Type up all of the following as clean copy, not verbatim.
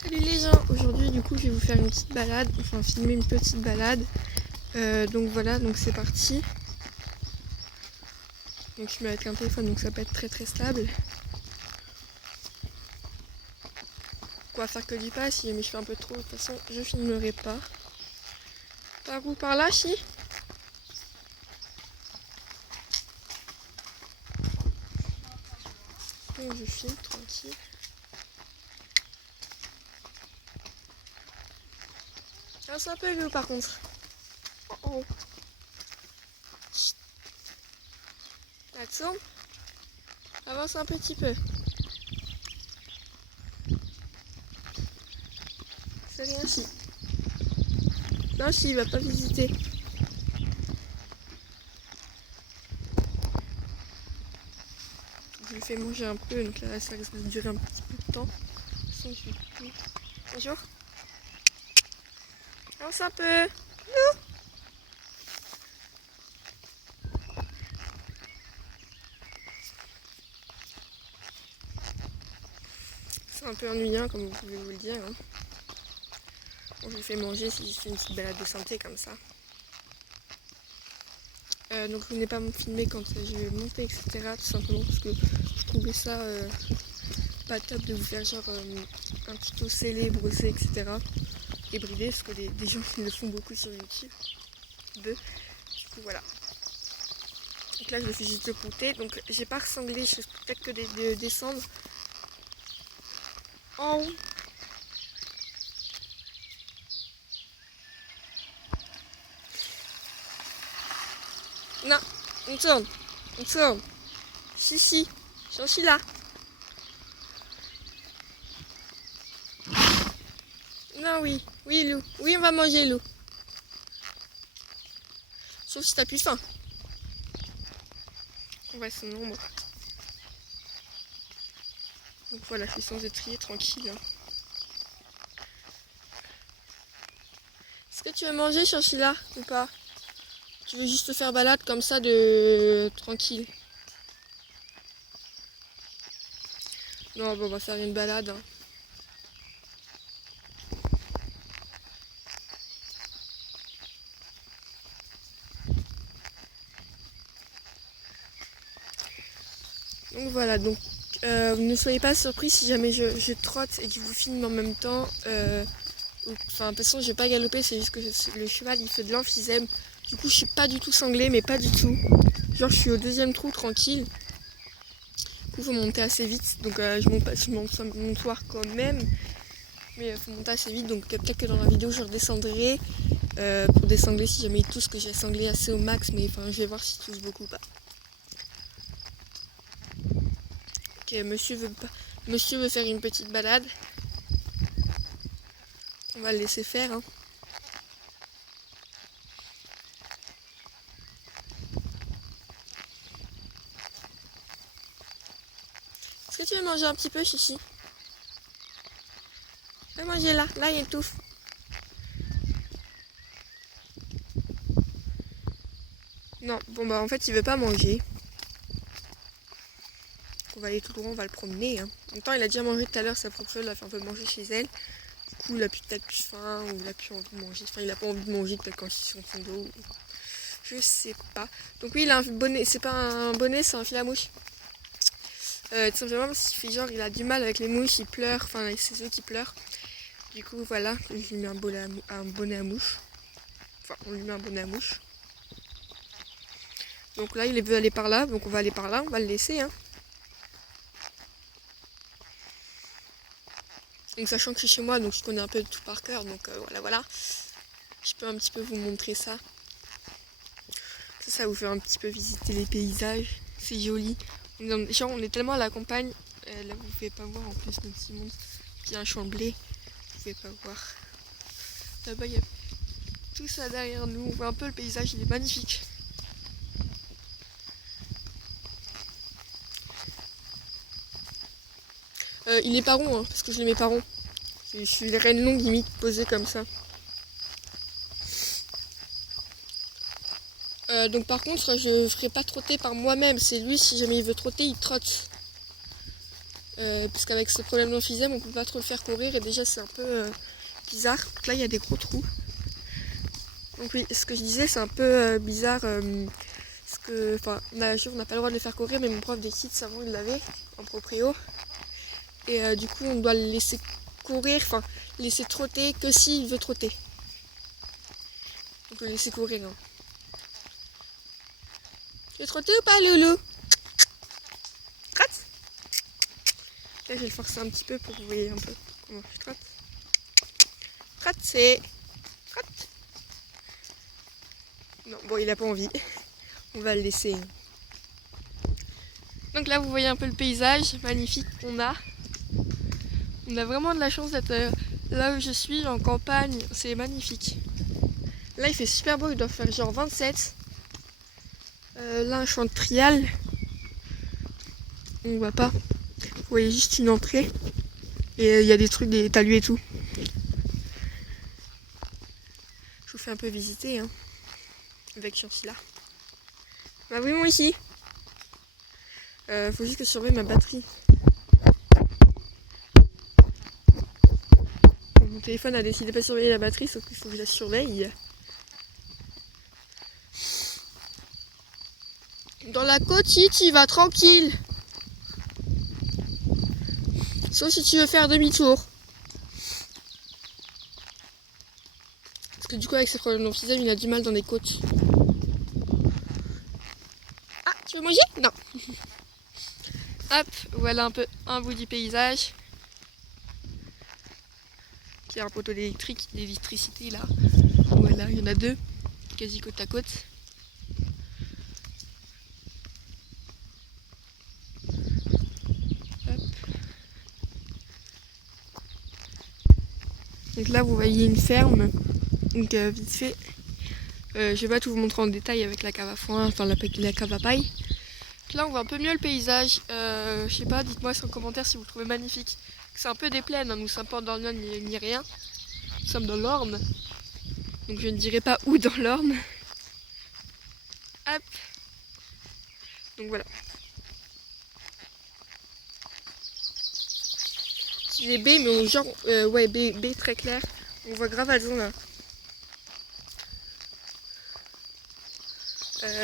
Salut les gens, aujourd'hui du coup je vais vous faire une petite balade, enfin filmer une petite balade. Donc voilà, donc c'est parti. Donc je mets avec un téléphone donc ça peut être très stable. On va faire que du pas, si jamais je fais un peu trop, de toute façon je filmerai pas. Par où? Par là, si? Donc je filme tranquille. Ah, c'est un peu vieux par contre. Oh oh. Attention. Avance un petit peu. C'est rien si. Non, si, il va pas visiter. Je lui fais manger un peu, donc là ça risque de durer un petit peu de temps. De toute façon, je suis tout. Bonjour. Avance un peu. C'est un peu ennuyant comme vous pouvez vous le dire. Hein. Bon, je lui fais manger si je fais une petite balade de santé comme ça. Donc je n'ai pas filmé quand je montais, etc. Tout simplement parce que je trouvais ça pas top de vous faire genre un tuto scellé, brossé, etc. Et bridé, parce que des gens qui le font beaucoup sur YouTube. Du coup voilà. Donc là je me suis juste écoutée. Donc j'ai pas ressemblé, je risque peut-être que de descendre en haut. Non, on tourne. On tourne. Si, j'en suis là. Non, oui, Lou. Oui, on va manger, Lou. Sauf si t'as plus faim. On va son ombre. Donc voilà, je suis sans étrier, tranquille. Hein. Est-ce que tu veux manger, Chanchilla, ou pas? Tu veux juste te faire balade comme ça de tranquille? Non, bon, on va faire une balade. Hein. Donc voilà, donc ne soyez pas surpris si jamais je trotte et que je vous filme en même temps. Enfin, de toute façon, je vais pas galoper, c'est juste que le cheval il fait de l'emphysème. Du coup, je suis pas du tout sanglée, mais pas du tout. Genre, je suis au deuxième trou tranquille. Du coup, faut monter assez vite, donc je monte sur mon toit quand même. Mais il faut monter assez vite, donc peut-être que dans la vidéo, je redescendrai pour descendler si jamais il tousse, que j'ai sanglé assez au max. Mais enfin, je vais voir s'il tousse beaucoup ou pas. Ok, monsieur veut faire une petite balade. On va le laisser faire. Hein. Est-ce que tu veux manger un petit peu, Chichi? Va manger là, il étouffe. Non, bon bah en fait il veut pas manger. On va aller tout droit, on va le promener. Hein. En même temps, il a déjà mangé tout à l'heure, sa propre chose l'a fait un peu manger chez elle. Du coup, il a peut-être plus faim ou il a plus envie de manger. Enfin, il a pas envie de manger peut-être quand il est sur son dos. Je sais pas. Donc oui, il a un bonnet. C'est pas un bonnet, c'est un fil à mouche. Tout simplement parce qu'il fait genre, il a du mal avec les mouches, il pleure. Enfin, c'est ceux qui pleurent. Du coup, voilà, je lui mets un bonnet à mouche. Enfin, on lui met un bonnet à mouche. Donc là, il veut aller par là. Donc on va aller par là, on va le laisser. Hein. Donc sachant que je suis chez moi, donc je connais un peu tout par cœur, donc voilà. Je peux un petit peu vous montrer ça. Ça vous fait un petit peu visiter les paysages. C'est joli. Genre on est tellement à la campagne. Là vous pouvez pas voir en plus notre petit monde. Il y a un champ de blé. Vous pouvez pas voir. Là-bas il y a tout ça derrière nous. On voit un peu le paysage, il est magnifique. Il est pas rond, hein, parce que je les mets pas rond. Je suis les rênes longues limite posées comme ça. Donc par contre je ferai pas trotter par moi-même, c'est lui si jamais il veut trotter il trotte. Parce qu'avec ce problème d'emphysème, on peut pas trop le faire courir et déjà c'est un peu bizarre. Donc là il y a des gros trous. Donc oui, ce que je disais, c'est un peu bizarre. Parce que, enfin, on n'a pas le droit de le faire courir, mais mon prof des kids avant il l'avait en proprio. Et du coup, on doit le laisser courir, enfin, laisser trotter que s'il veut trotter. Donc le laisser courir. Hein. Tu veux trotter ou pas, Loulou? Trotte. Là, je vais le forcer un petit peu pour que vous voyez un peu comment je trotte. Trotte, c'est... Trotte. Non, bon, il a pas envie. On va le laisser. Donc là, vous voyez un peu le paysage magnifique qu'on a. On a vraiment de la chance d'être là où je suis, en campagne. C'est magnifique. Là, il fait super beau. Il doit faire genre 27. Là, un champ de trial. On voit pas. Vous voyez juste une entrée. Et il y a des trucs, des talus et tout. Je vous fais un peu visiter. Hein, avec Chancilla. Bah oui, moi ici. Faut juste que je surveille ma batterie. Mon téléphone a décidé de pas surveiller la batterie, sauf qu'il faut que je la surveille. Dans la côte, si tu y vas tranquille. Sauf si tu veux faire demi-tour. Parce que du coup, avec ses problèmes d'emphysème, il a du mal dans les côtes. Ah, tu veux manger? Non. Hop, voilà un peu un bout du paysage. Qui a un poteau d'électricité là. Voilà, il y en a deux, quasi côte à côte. Hop. Donc là, vous voyez une ferme. Donc vite fait. Je vais pas tout vous montrer en détail avec la cave à foin, enfin la cave à paille. Donc là, on voit un peu mieux le paysage. Je sais pas, dites-moi en commentaire si vous le trouvez magnifique. C'est un peu des plaines, hein. Nous sommes pas dans le Nord ni rien. Nous sommes dans l'Orne. Donc je ne dirai pas où dans l'Orne. Hop. Donc voilà. Il est B, mais on genre ouais B très clair. On voit grave à là.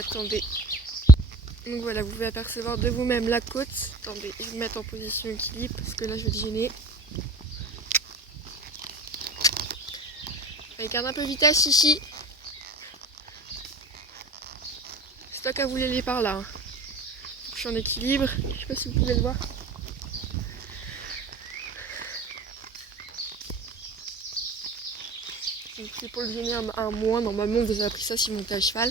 Attendez. Donc voilà, vous pouvez apercevoir de vous-même la côte. Attendez, je vais me mettre en position équilibre parce que là je vais te gêner. Regarde un peu vitesse ici. C'est toi qui as voulu aller par là. Hein. Je suis en équilibre. Je sais pas si vous pouvez le voir. Donc c'est pour le gêner un moins. Normalement, vous avez appris ça si vous montez à cheval.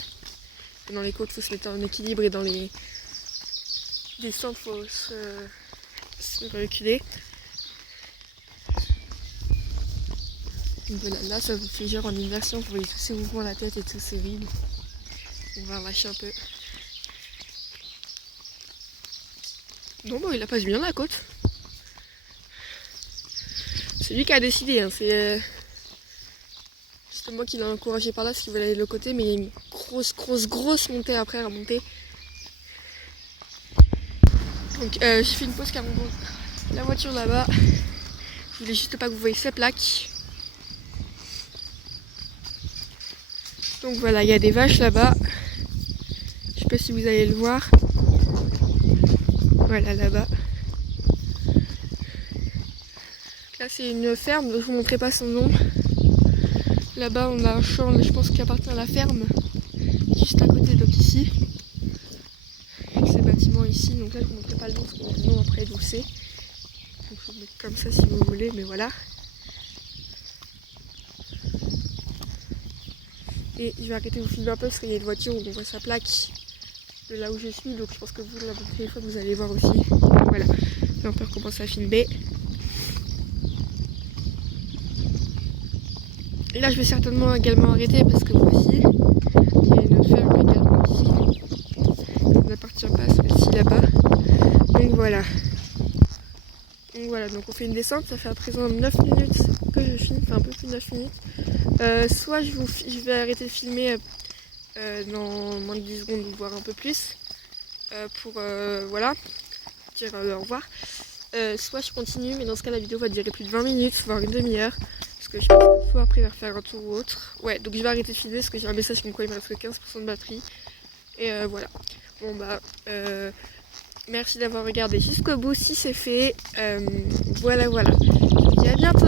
Et dans les côtes, il faut se mettre en équilibre et dans les descentes, il faut se reculer. Donc voilà, là, ça vous fait genre en immersion. Vous voyez tous ces mouvements à la tête et tout, c'est horrible. On va relâcher un peu. Non, bon, il a pas bien la côte. C'est lui qui a décidé. Hein. C'est moi qui l'ai encouragé par là parce qu'il voulait aller de l'autre côté. Mais il y a une grosse montée après à monter. Donc j'ai fait une pause car on voit la voiture là-bas. Je voulais juste pas que vous voyez ces plaques. Donc voilà, il y a des vaches là-bas. Je sais pas si vous allez le voir. Voilà là-bas. Là c'est une ferme, je vous montrerai pas son nom. Là-bas on a un champ, je pense qui appartient à la ferme. Juste à côté, donc ici. Avec ces bâtiments ici, donc là je vous montrerai pas le nom parce qu'on a le nom après d'où c'est. Donc je vous mets comme ça si vous voulez, mais voilà. Et je vais arrêter de vous filmer un peu parce qu'il y a une voiture où on voit sa plaque de là où je suis, donc je pense que vous, là, votre téléphone, vous allez voir aussi. Voilà, là on peut recommencer à filmer. Et là je vais certainement également arrêter parce que voici, il y a une ferme également ici. Ça n'appartient pas à celle-ci là-bas. Donc voilà. Donc on fait une descente, ça fait à présent 9 minutes que je filme, enfin un peu plus de 9 minutes. Soit je vais arrêter de filmer dans moins de 10 secondes, voire un peu plus, pour voilà, dire au revoir. soit je continue, mais dans ce cas la vidéo va durer plus de 20 minutes, voire une demi-heure. Parce que je pense que soit après il va faire un tour ou autre. Ouais, donc je vais arrêter de filmer parce que j'ai un message qui me dit qu'il me reste que 15% de batterie. Et voilà. Bon bah, merci d'avoir regardé jusqu'au bout si c'est fait. Voilà. Je vous dis à bientôt.